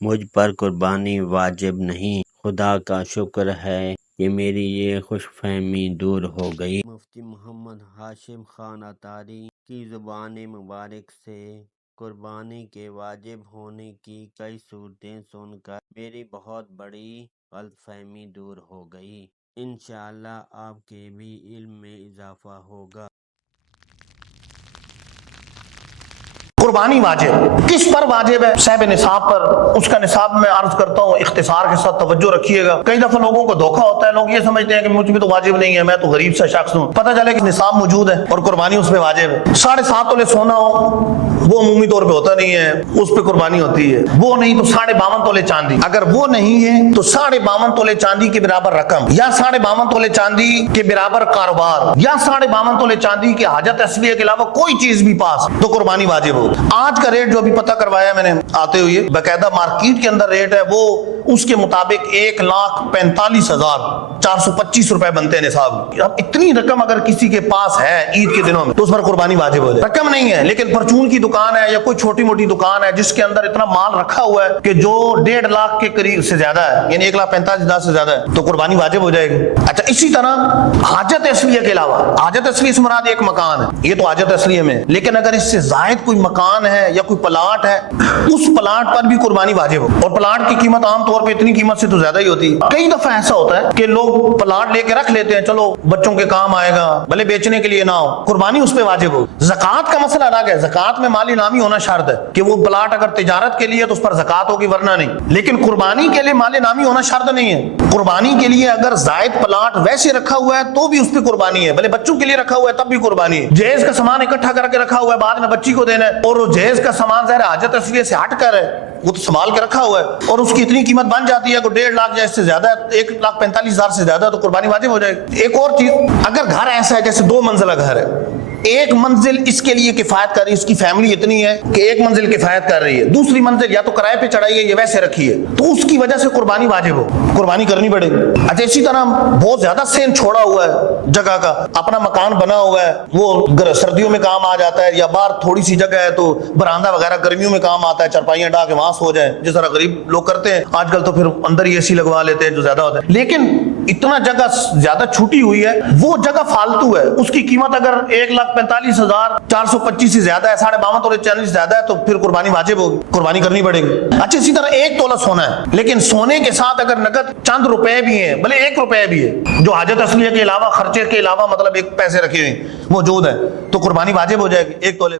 مجھ پر قربانی واجب نہیں۔ خدا کا شکر ہے کہ میری یہ خوش فہمی دور ہو گئی۔ مفتی محمد ہاشم خان اطاری کی زبان مبارک سے قربانی کے واجب ہونے کی کئی صورتیں سن کر میری بہت بڑی غلط فہمی دور ہو گئی۔ انشاءاللہ آپ کے بھی علم میں اضافہ ہوگا۔ قربانی واجب کس پر واجب ہے؟ صاحب نصاب پر۔ اس کا نصاب میں عرض کرتا ہوں، اختصار کے ساتھ توجہ رکھیے گا۔ کئی دفعہ لوگوں کو دھوکہ ہوتا ہے، لوگ یہ سمجھتے ہیں کہ مجھ پہ تو واجب نہیں ہے، میں تو غریب سا شخص ہوں۔ پتہ چلے کہ نصاب موجود ہے اور قربانی اس پہ واجب ہے۔ 7.5 تولے سونا ہو، وہ عمومی طور پہ ہوتا نہیں ہے، اس پہ قربانی ہوتی ہے۔ وہ نہیں تو 52.5 تولے چاندی، اگر وہ نہیں ہے تو 52.5 تولے چاندی کے برابر رقم، یا 52.5 تولے چاندی کے برابر کاروبار، یا 52.5 تولے چاندی کے حاجت اصلیہ کے علاوہ کوئی چیز بھی پاس، تو قربانی واجب ہو۔ آج کا ریٹ جو بھی پتہ کروایا میں نے آتے ہوئے، باقاعدہ مارکیٹ کے اندر ریٹ ہے، وہ اس کے مطابق 1,45,425 روپے بنتے ہیں نصاب۔ اب اتنی رقم اگر کسی کے پاس ہے عید کے دنوں میں تو اس پر قربانی واجب ہو جائے۔ رقم نہیں ہے، لیکن پرچون کی دکان ہے یا کوئی چھوٹی موٹی دکان ہے جس کے اندر اتنا مال رکھا ہوا ہے کہ جو 1.5 لاکھ کے قریب سے زیادہ ہے، یعنی 1,45,000 سے زیادہ ہے، تو قربانی واجب ہو جائے گی۔ اچھا، اسی طرح حاجت اصلیہ کے علاوہ، حاجت اصلیہ سے مراد ایک مکان ہے، یہ تو حاجت اصلیہ میں، لیکن اگر اس سے زائد کوئی مکان ہے یا کوئی پلاٹ ہے، اس پلاٹ پر بھی قربانی واجب ہو۔ اور پلاٹ کی قیمت عام طور پہ اتنی قیمت سے تو زیادہ ہی ہوتی ہے۔ کئی دفعہ ایسا ہوتا ہے کہ لوگ پلاٹ لے کے رکھ لیتے ہیں، چلو بچوں کے کام آئے گا، بھلے بیچنے کے لیے نہ ہو، قربانی اس پہ واجب ہو۔ زکوٰۃ کا مسئلہ الگ ہے، زکوٰۃ میں مال انعامی ہونا شرط ہے کہ وہ پلاٹ اگر تجارت کے لیے تو اس پر زکوٰۃ ہوگی، ورنہ نہیں۔ لیکن قربانی کے لیے مال انعامی ہونا شرط نہیں ہے۔ قربانی کے لیے اگر زائد پلاٹ ویسے رکھا ہوا ہے تو بھی اس پہ قربانی ہے، بھلے بچوں کے لیے رکھا ہوا ہے تب بھی قربانی ہے۔ جہیز کا سامان اکٹھا کر کے رکھا ہوا ہے، بعد میں بچی کو دینا ہے، اور وہ جہیز کا سامان ظاہر حاجت اصلیہ سے ہٹ کر ہے، وہ تو سنبھال کے رکھا ہوا ہے، اور اس کی اتنی قیمت بن جاتی ہے کہ 1.5 لاکھ یا اس سے زیادہ ہے، 1,45,000 سے زیادہ ہے، تو قربانی واجب ہو جائے گی۔ ایک اور چیز، اگر گھر ایسا ہے جیسے 2 منزلہ گھر ہے، ایک منزل اس کے لیے کفایت کر رہی ہے، اس کی فیملی اتنی ہے کہ ایک منزل کفایت کر رہی ہے، دوسری منزل یا تو کرائے پہ چڑھائی ہے یا ویسے رکھی ہے، تو اس کی وجہ سے قربانی واجب ہو، قربانی کرنی پڑے گی۔ اچھا، اسی طرح بہت زیادہ سین چھوڑا ہوا ہے جگہ کا، اپنا مکان بنا ہوا ہے، وہ سردیوں میں کام آ جاتا ہے، یا باہر تھوڑی سی جگہ ہے تو برآمدہ وغیرہ گرمیوں میں کام آتا ہے، چرپائیاں ڈا کے وہاں سو جائیں، جس طرح غریب لوگ کرتے ہیں آج کل، تو پھر اندر ہی AC لگوا لیتے ہیں جو زیادہ ہوتا ہے۔ لیکن اتنا جگہ زیادہ چھوٹی ہوئی ہے، وہ جگہ فالتو ہے، اس کی قیمت اگر 1,45,425 سے زیادہ ہے، 52.5 تولے چاندی سے زیادہ ہے، تو پھر قربانی واجب ہوگی، قربانی کرنی پڑے گی۔ اچھا، اسی طرح 1 تولہ سونا ہے، لیکن سونے کے ساتھ اگر نقد چند روپے بھی ہیں، بھلے 1 روپے بھی ہے، جو حاجت اصلیہ کے علاوہ، خرچے کے علاوہ، مطلب 1 پیسے رکھے ہوئے موجود ہیں، تو قربانی واجب ہو جائے گی 1 تولے۔